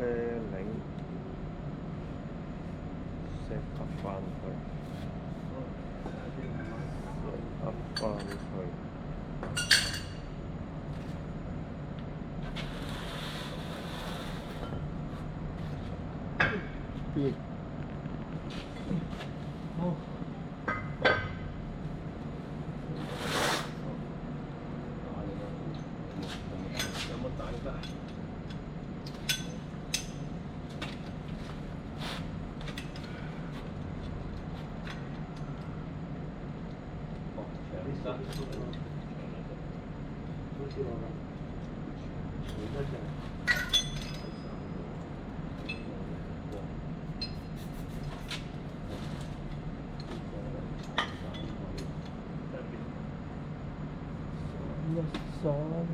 avspelning. Sätta fan för. Sätta fan för. Fint. Song.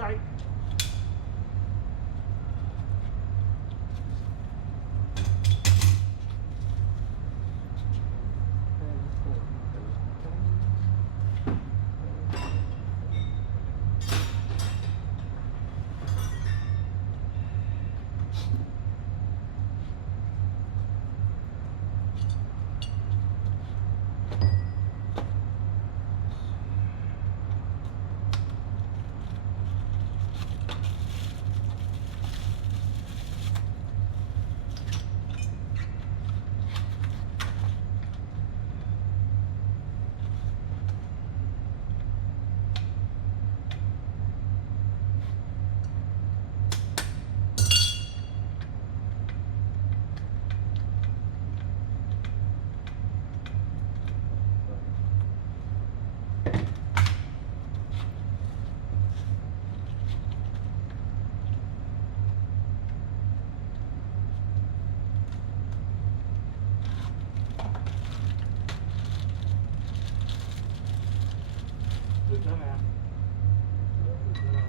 帶。được chưa mẹ? Được chưa nào?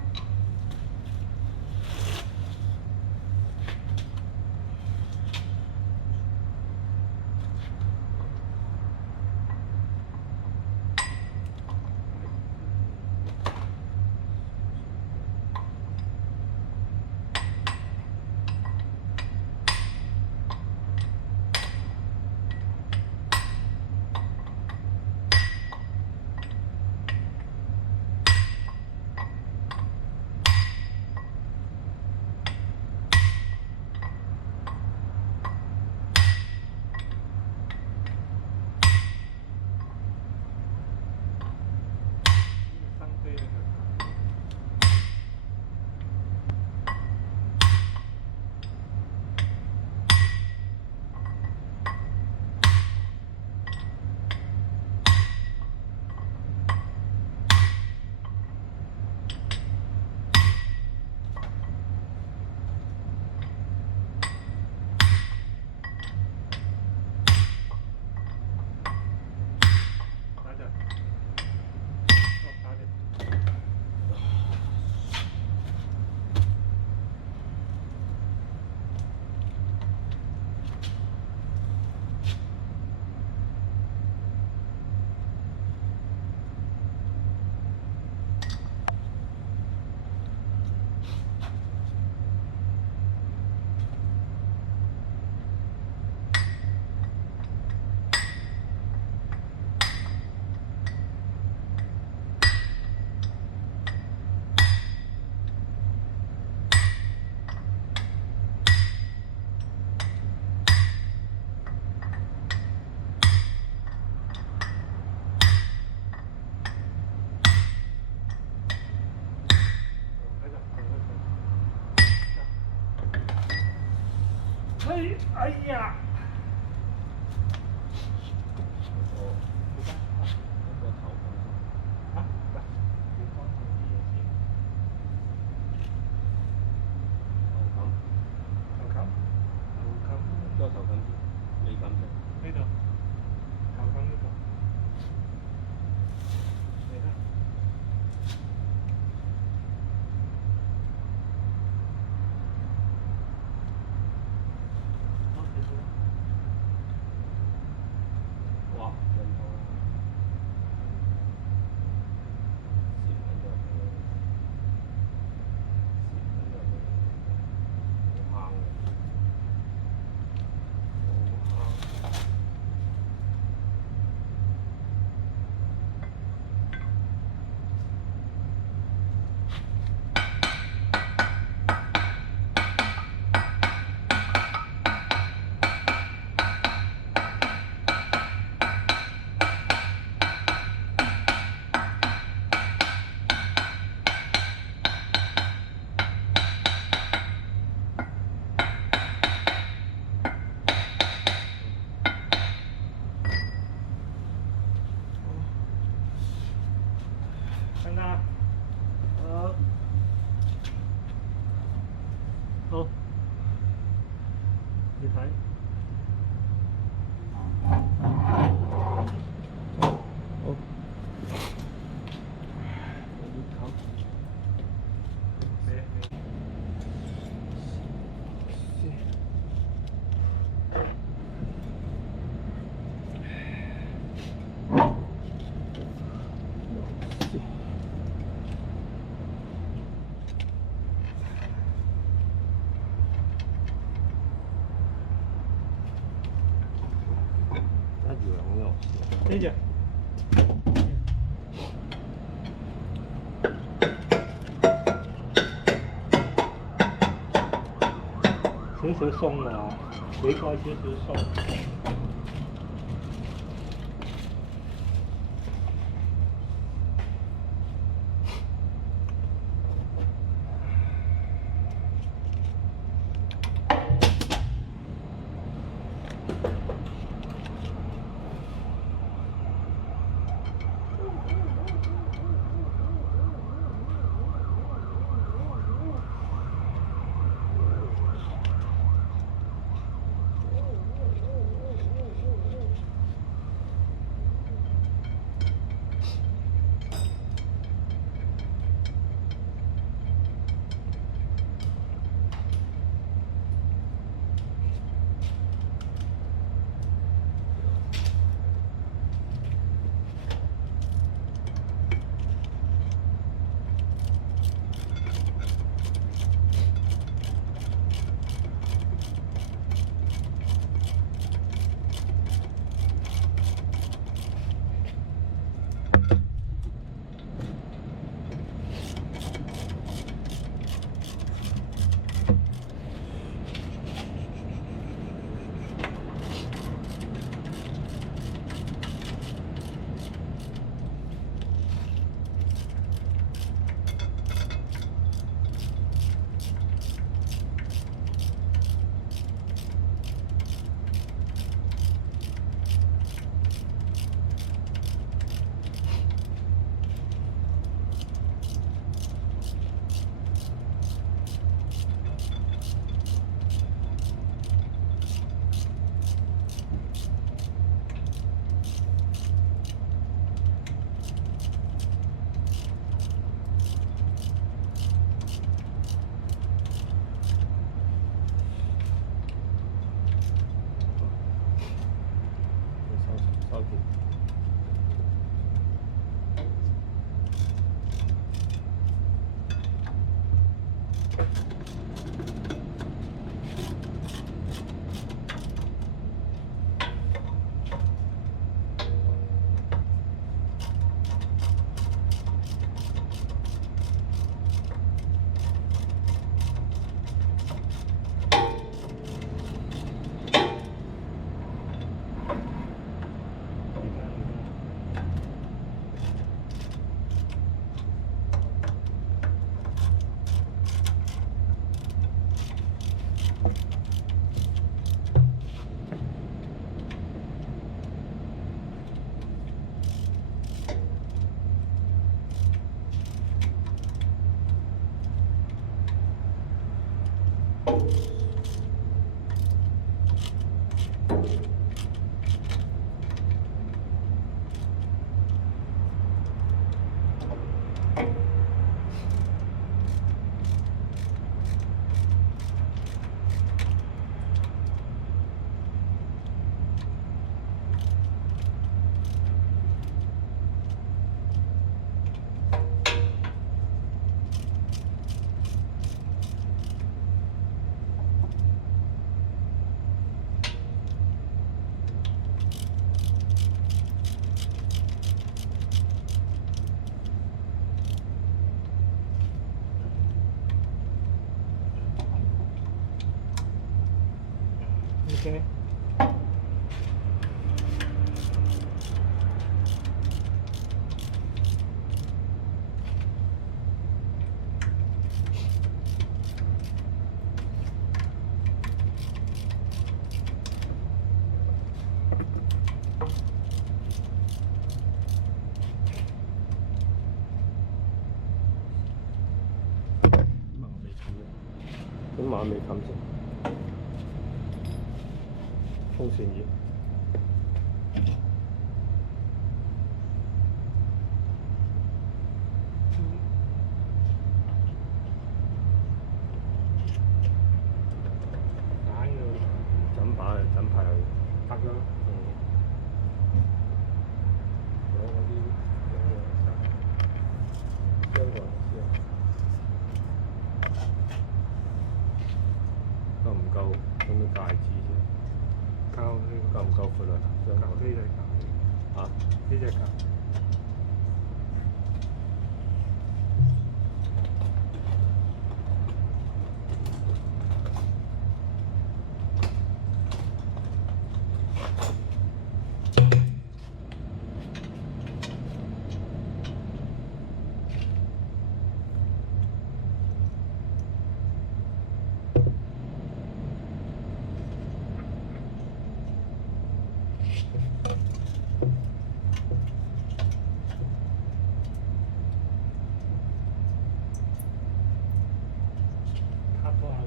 哎呀！Ô,你睇。好。谢谢。蛇蛇松了啊，回高蛇蛇松。OK。跟马没看见，风险也。夠闊啦，舊呢隻舊，啊，呢隻舊。差多少呢？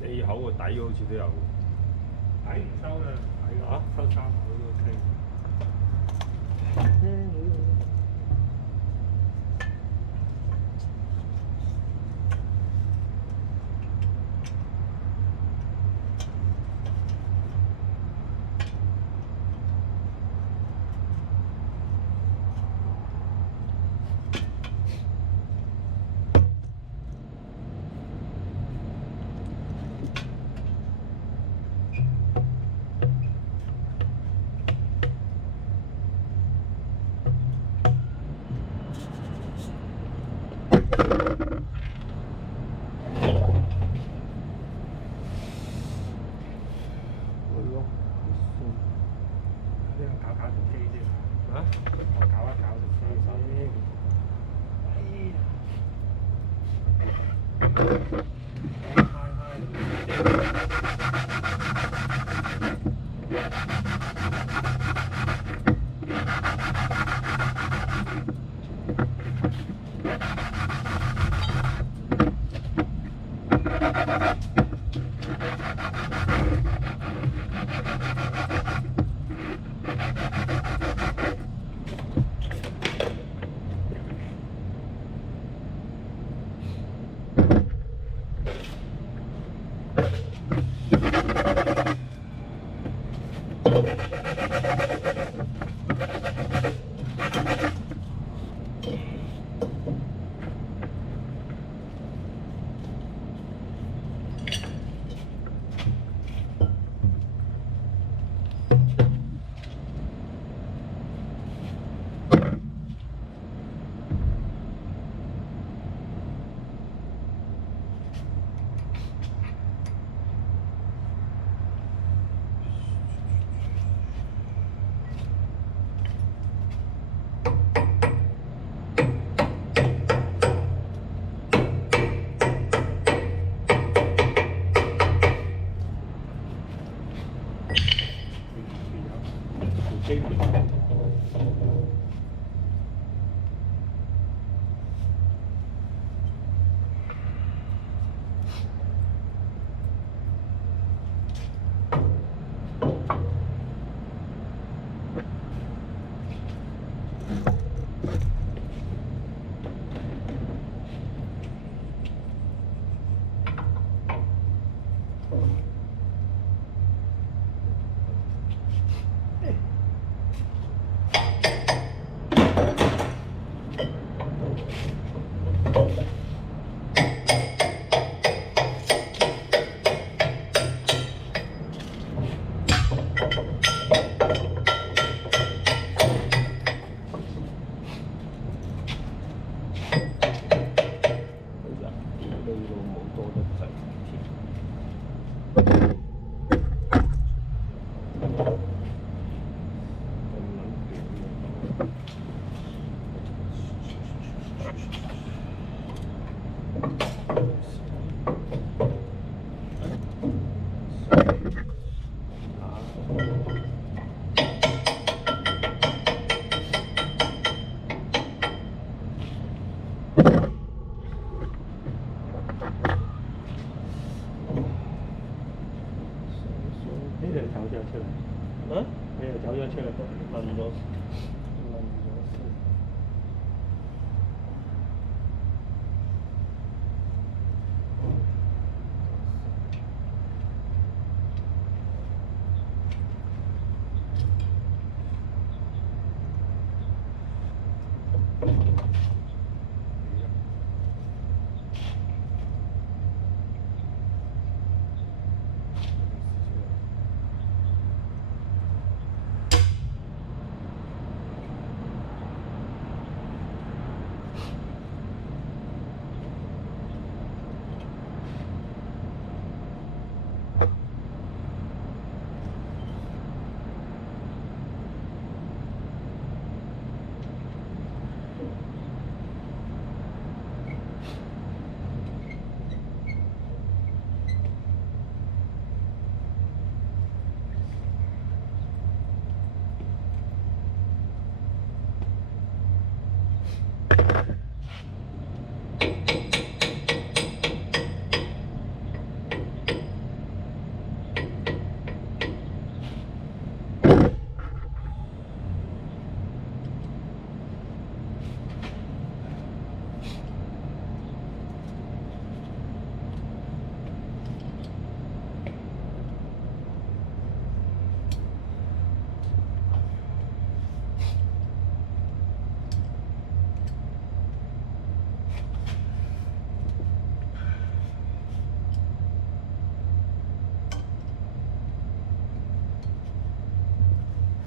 四口個底好似都有。抵唔收啦，抵啊收3口都 OK。會咯，呢個搞條機先，啊？我搞一搞條機先。機呢條走咗出嚟，啊？呢條走咗出嚟，問咗先。機。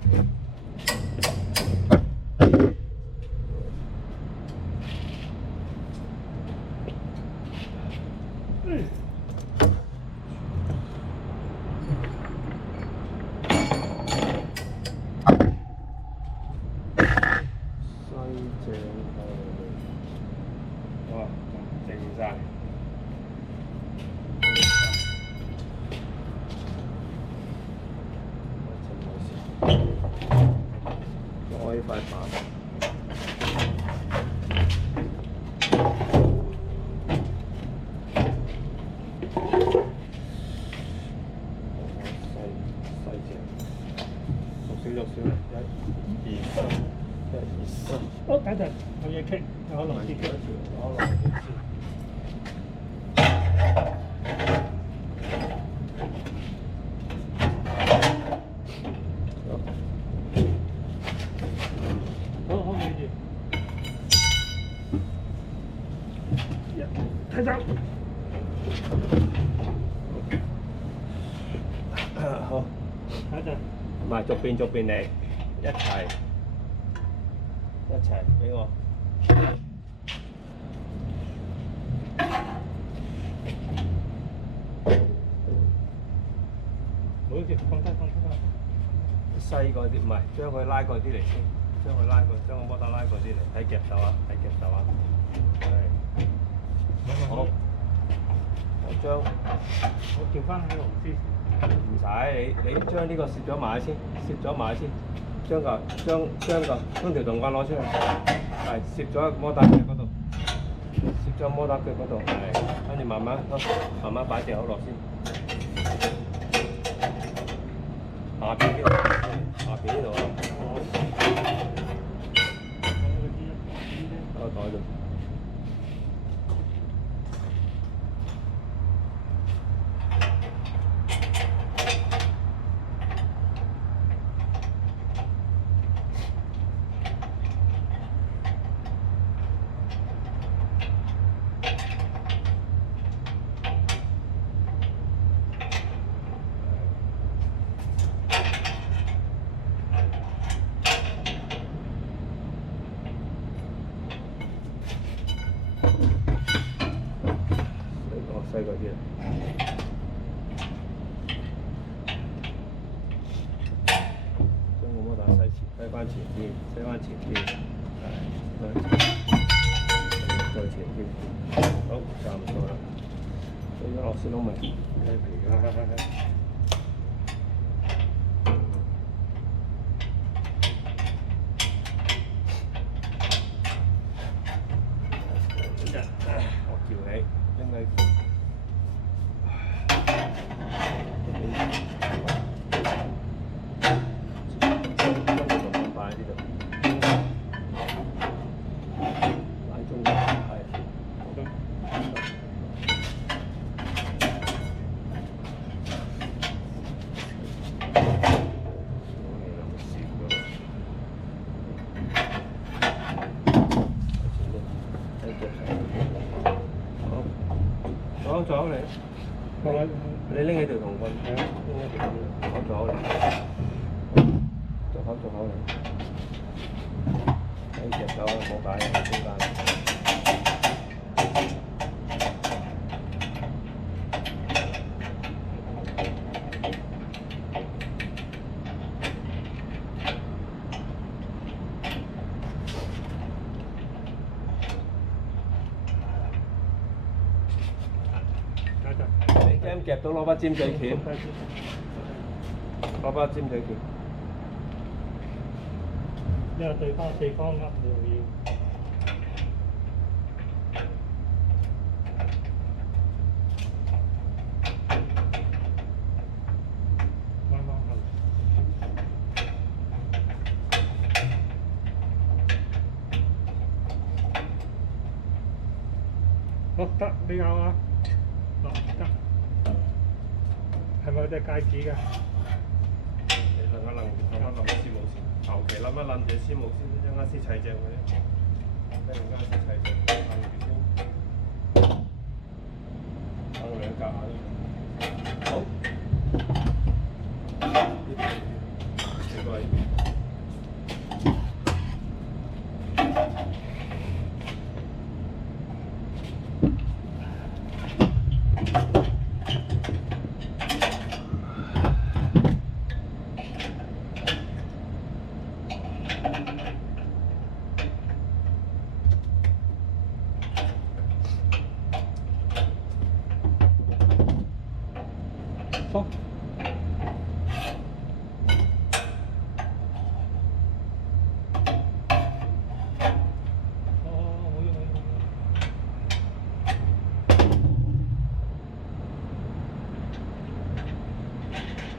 西正哇，整晒。我呢塊板。細隻，少少少，一、二、三，一、二、三，哦，等陣有嘢傾，有可能啲傾。可能唔知。好好，記住。睇走。好，等陣。唔係逐邊嚟，一齊俾我。冇事，放低。細個啲唔係，將佢拉過啲嚟先，將個摩打拉過啲嚟，睇夾手啊，係。好，我將我調翻喺螺絲。唔使你將呢個攝咗埋先，將條銅棍攞出嚟，係攝咗摩打腳嗰度，攝咗摩打腳嗰度，係，跟住慢慢擺隻口落先。下邊呢度啊，喺個袋度。細個啲啊，將個摩打西翻前啲，係，再前啲，好，差唔多啦，俾咗螺絲窿咪，睇皮啦。我叫你拎佢。左嚟，你拎起條銅棍，拎起條左嚟，逐口嚟，你隻手唔好擺喺中間。你驚夾到攞把尖嘴鉗，攞把尖嘴鉗。因為對方四方噏你又要。啱啱好。好得，你咬啊！得，係咪有隻戒指㗎？你諗一諗絲毛先，後期諗一諗隻絲毛先，將啱先砌正佢咧，俾人啱先砌正，硬住先，等兩格下好。乖。收。哦，冇用冇用。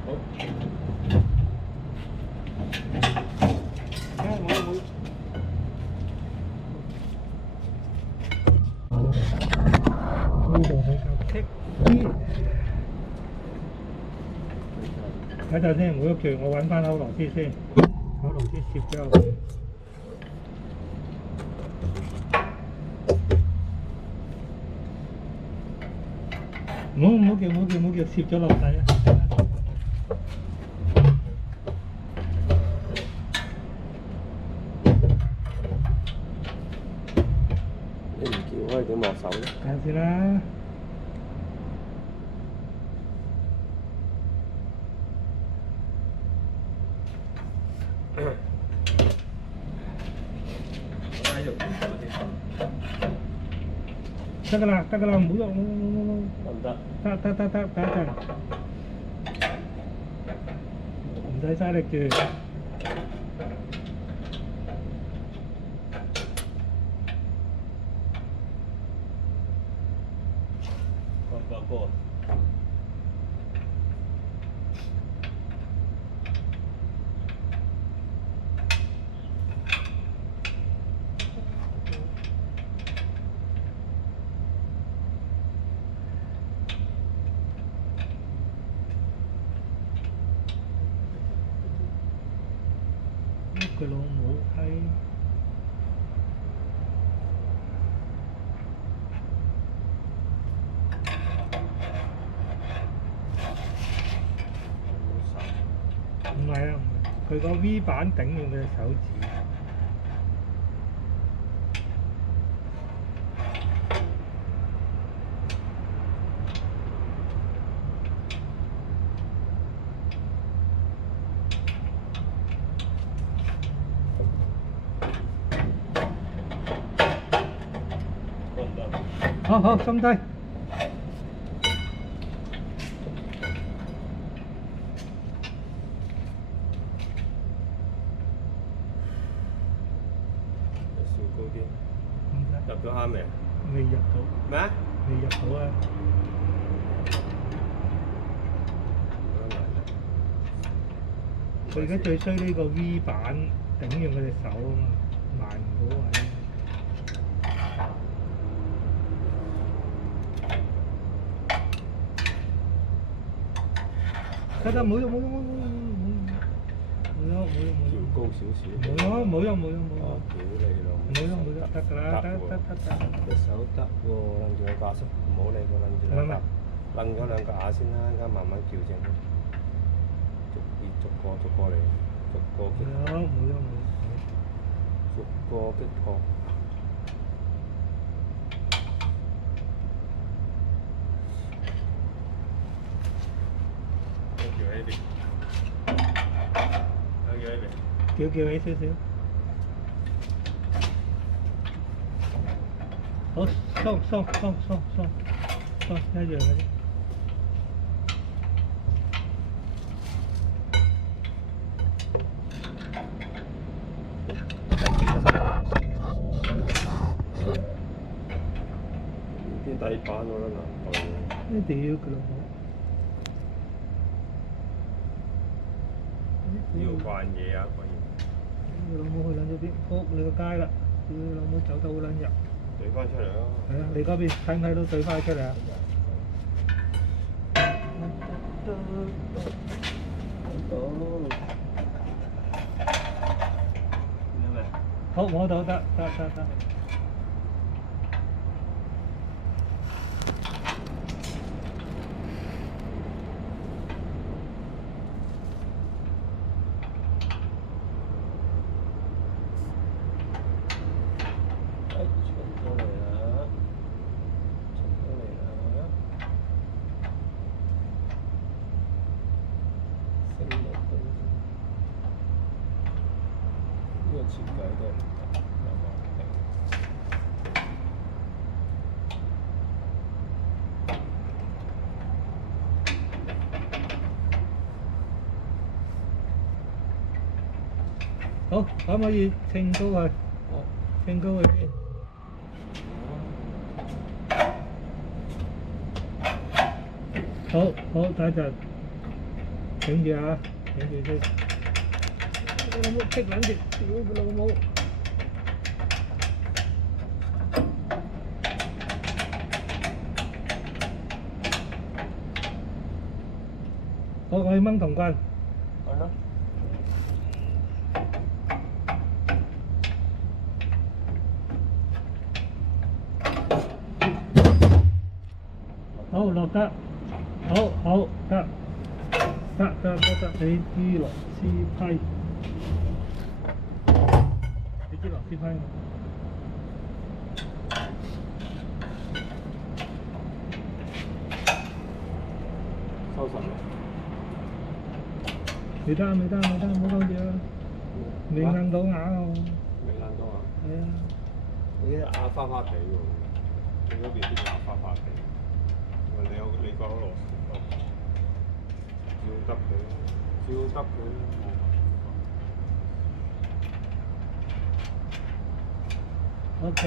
好，冇用冇用。呢度比較棘啲。睇陣先，唔好喐住，我揾翻口螺絲先。口螺絲攝咗入去。唔好叫，攝咗落底啊！你唔叫可以點落手咧？等陣先啦。拉肉點做先？得㗎啦，唔好喐，得唔得？得，等一陣，唔使嘥力住。過。佢老母閪！唔係啊，佢個 V 板頂住佢隻手指。好，心低。少高啲。入咗蝦未？未入到。咩啊？未入到啊！佢而家最衰呢個 V 板頂住佢隻手啊嘛，埋唔到位。得，冇用，調高少少。冇用，哦，屌你老母！得㗎啦，得。隻手得喎，擸住個架先，唔好理佢擸住兩架，擸咗兩個牙先啦，而家慢慢矯正，逐個嚟，逐個擊破，逐個擊破。叫起邊？叫起少少。好，鬆，一樣嘅啫。啲底板我都難對。呢屌佢老母！要慣嘢啊，個嘢。你老母去撚咗邊？撲你個街啦！屌你老母走得好撚入。對翻出嚟咯。係啊，你嗰邊睇唔睇到對翻出嚟啊？好，摸到得。個設計都係有毛病。好，可唔可以稱高佢？好，稱高佢先。好好，等一陣，頂住啊，頂住先。我老母棘撚住，屌佢老母！好，我要掹銅棍。係咯。好，落得，好得，得，你支螺絲批，你支螺絲批。收實未？未得，唔好講住啦，未硬到牙喎。未爛到啊！係啊，你啲牙花花地喎，你嗰邊啲牙花花地。你講螺絲，照得佢，冇辦法。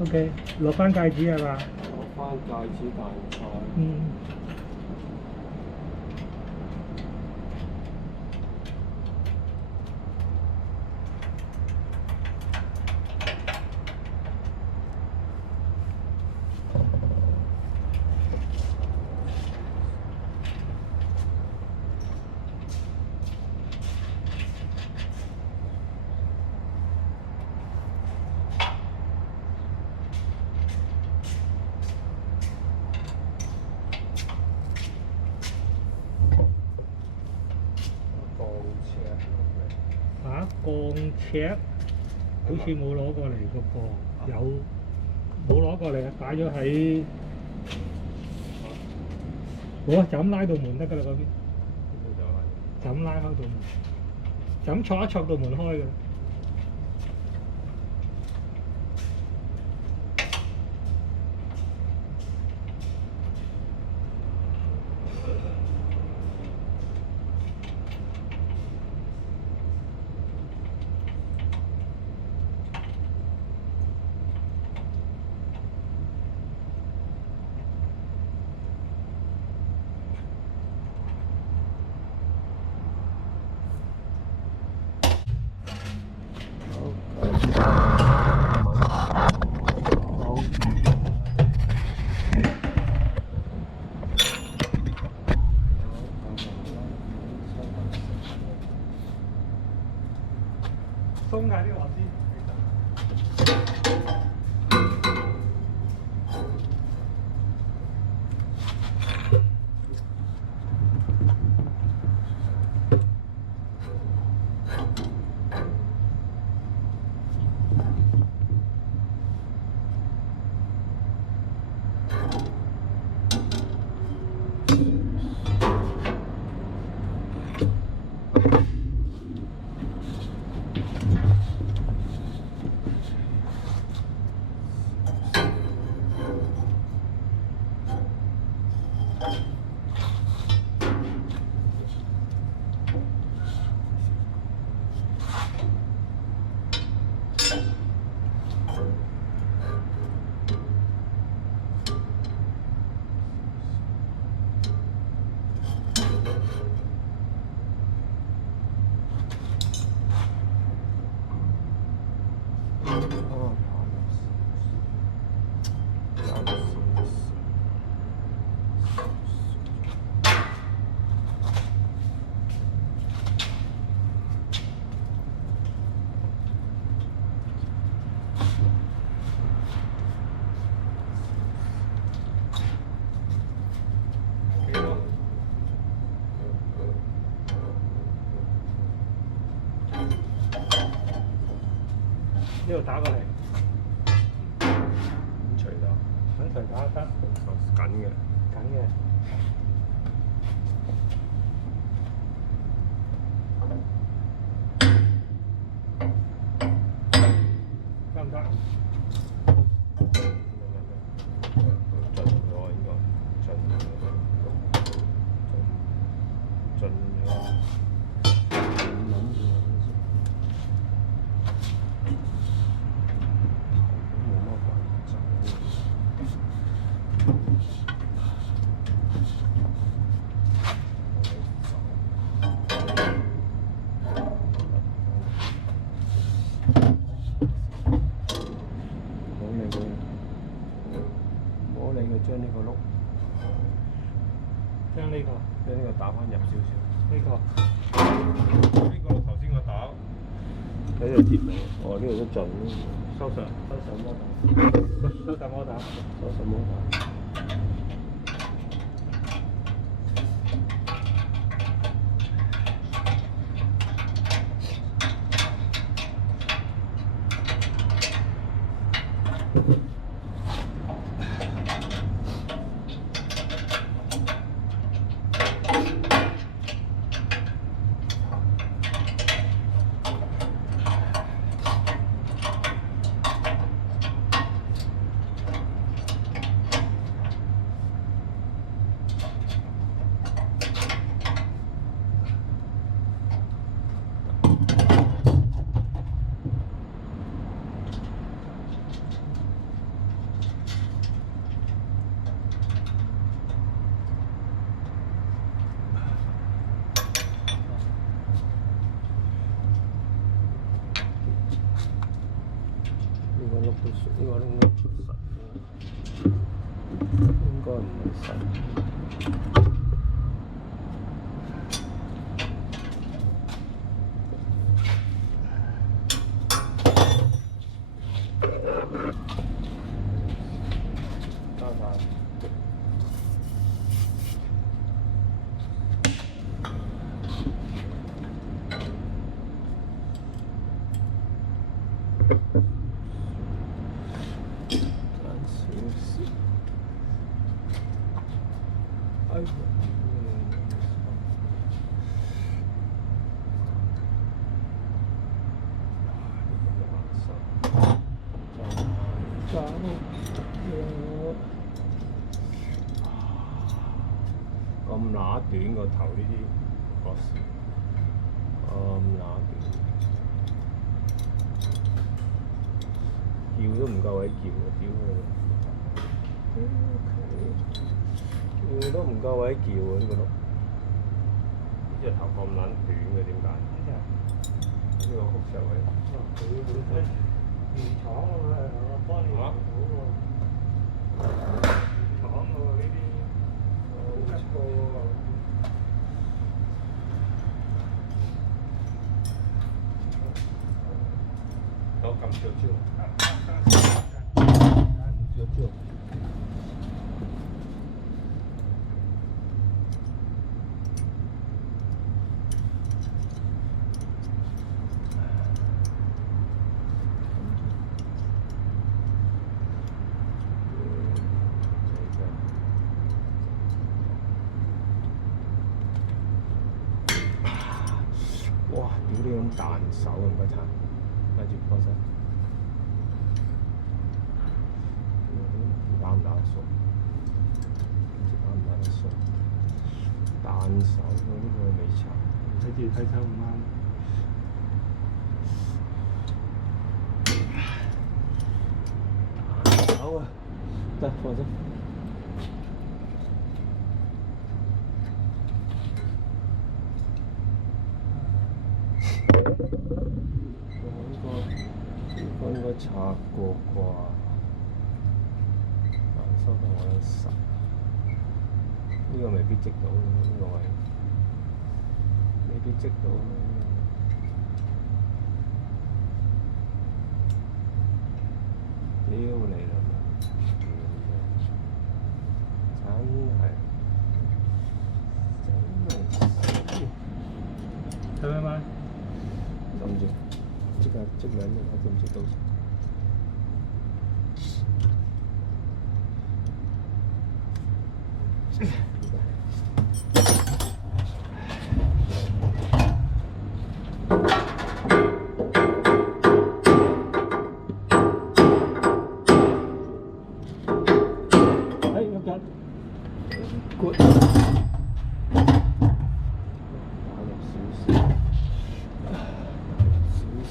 OK，落翻戒指係嘛？落翻戒指大菜。嗯。鋼尺好似冇攞過嚟個噃，有冇攞過嚟啊？擺咗喺，好啊，就咁拉到門得㗎啦嗰邊，就咁拉開道門，就咁戳一戳道門開㗎啦。鬆㗎啲螺絲。呢度打過嚟，咁除咗，等除得緊嘅。緊嘅。得唔得？盡咗應該，盡咗。將呢個碌，將呢個打翻入少少。呢個頭先個打喺度貼尾，哦呢度都盡，收實摩打，收實摩打，收實摩打。呢個應該實，應該唔係實。咁乸短個頭呢啲角色，咁乸短，叫都唔夠位叫啊！屌佢，叫都唔夠位叫啊！呢個碌，呢隻頭咁撚短嘅點解？呢個曲石位。原廠啊嘛，幫你做好喎。廠喎呢啲，好一個喎。我撳少少。哇！屌你咁彈手啊，唔該曬，跟住放心。打唔打得熟？唔知打唔打得熟？彈手喎，呢個未查。睇住睇手唔啱。彈手啊！得放心。應該拆過啩，收得我有實，呢個未必積到呢個位，未必積到。屌你啦！真係，睇咩買？諗住即刻積兩日，我都唔知到時。哎，要緊，good。打落少少，少少。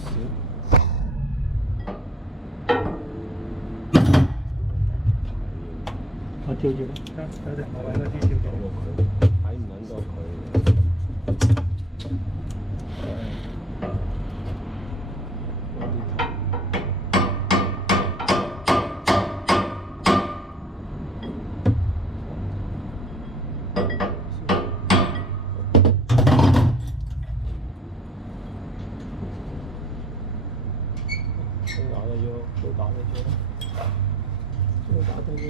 我照住啦，得，我揾多啲照到住。佢，睇唔撚到佢。都打得喐，都打得喐，都打得喐。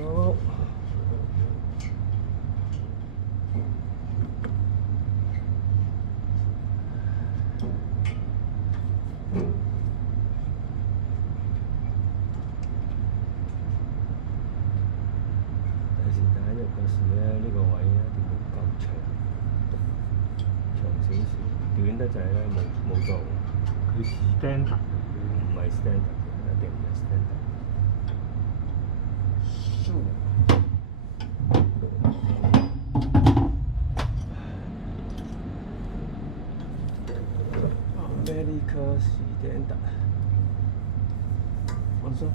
第時打入嗰時咧，呢個位一定要夠長，長少少，短得滯咧冇做。佢 standard 唔係 standard 嘅，一定唔係 standard。America standard，放鬆。呢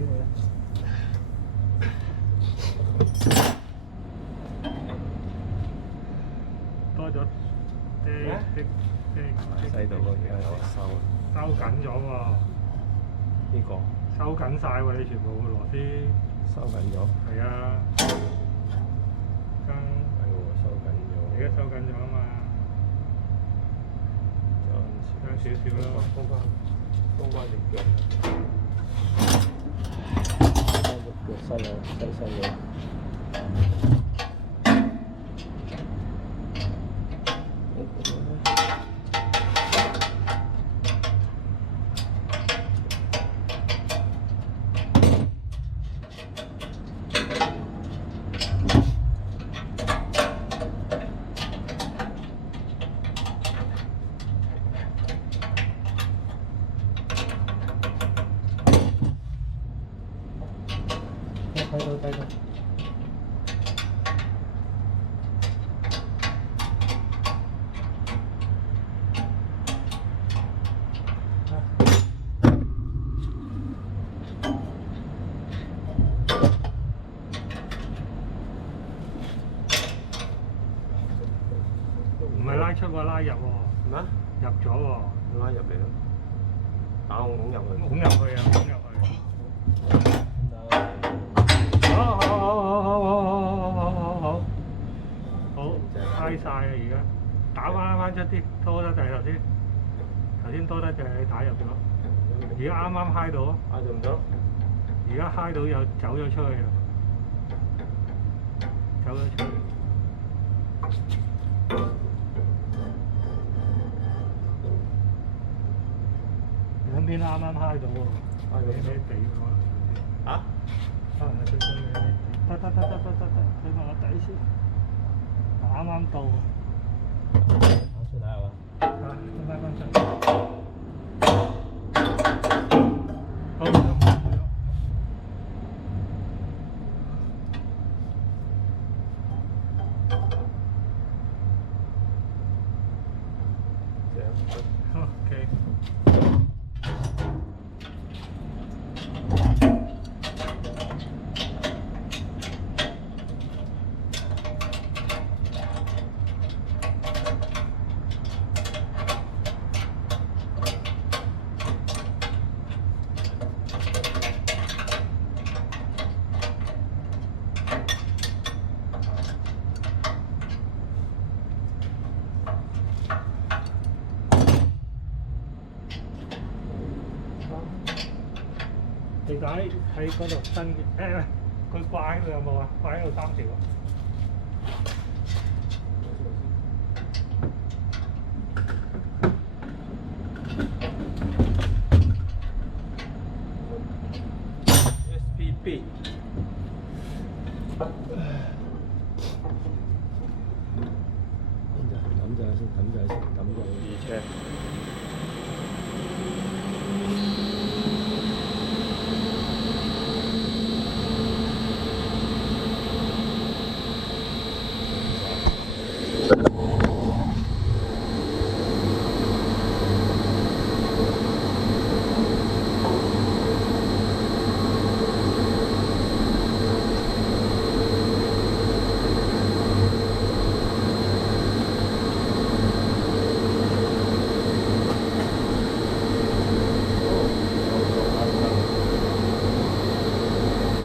個咧。多咗細到而家有收緊咗喎，呢個收緊晒喎！你全部螺絲收緊咗，係啊，係喎收緊咗。而家收緊咗啊嘛，爭少少咯。封翻隻腳，翻隻腳細啊，細嘢。睇到。唔係拉出喎，拉入喎。咩？入咗喎。拉入嚟咯，打我拱入去。拱入去啊！拱入去。好，嗨晒啊！而家打翻出啲，多得滯頭先多得滯你打入咗，而家啱啱嗨到啊！挨到唔到？而家嗨到又走咗出去啊！走咗出去。兩邊啱啱嗨到喎，挨到咩地喎？啊？可能係最新嘅，得，睇埋個底先，啱啱到。攞出嚟係嘛？啊，拉翻出。好，就冇咗。這樣。OK。地帶喺嗰度新嘅，佢掛喺度有冇啊？掛喺度3條啊！SPB。 남자, 남자 하시, 남자 하시.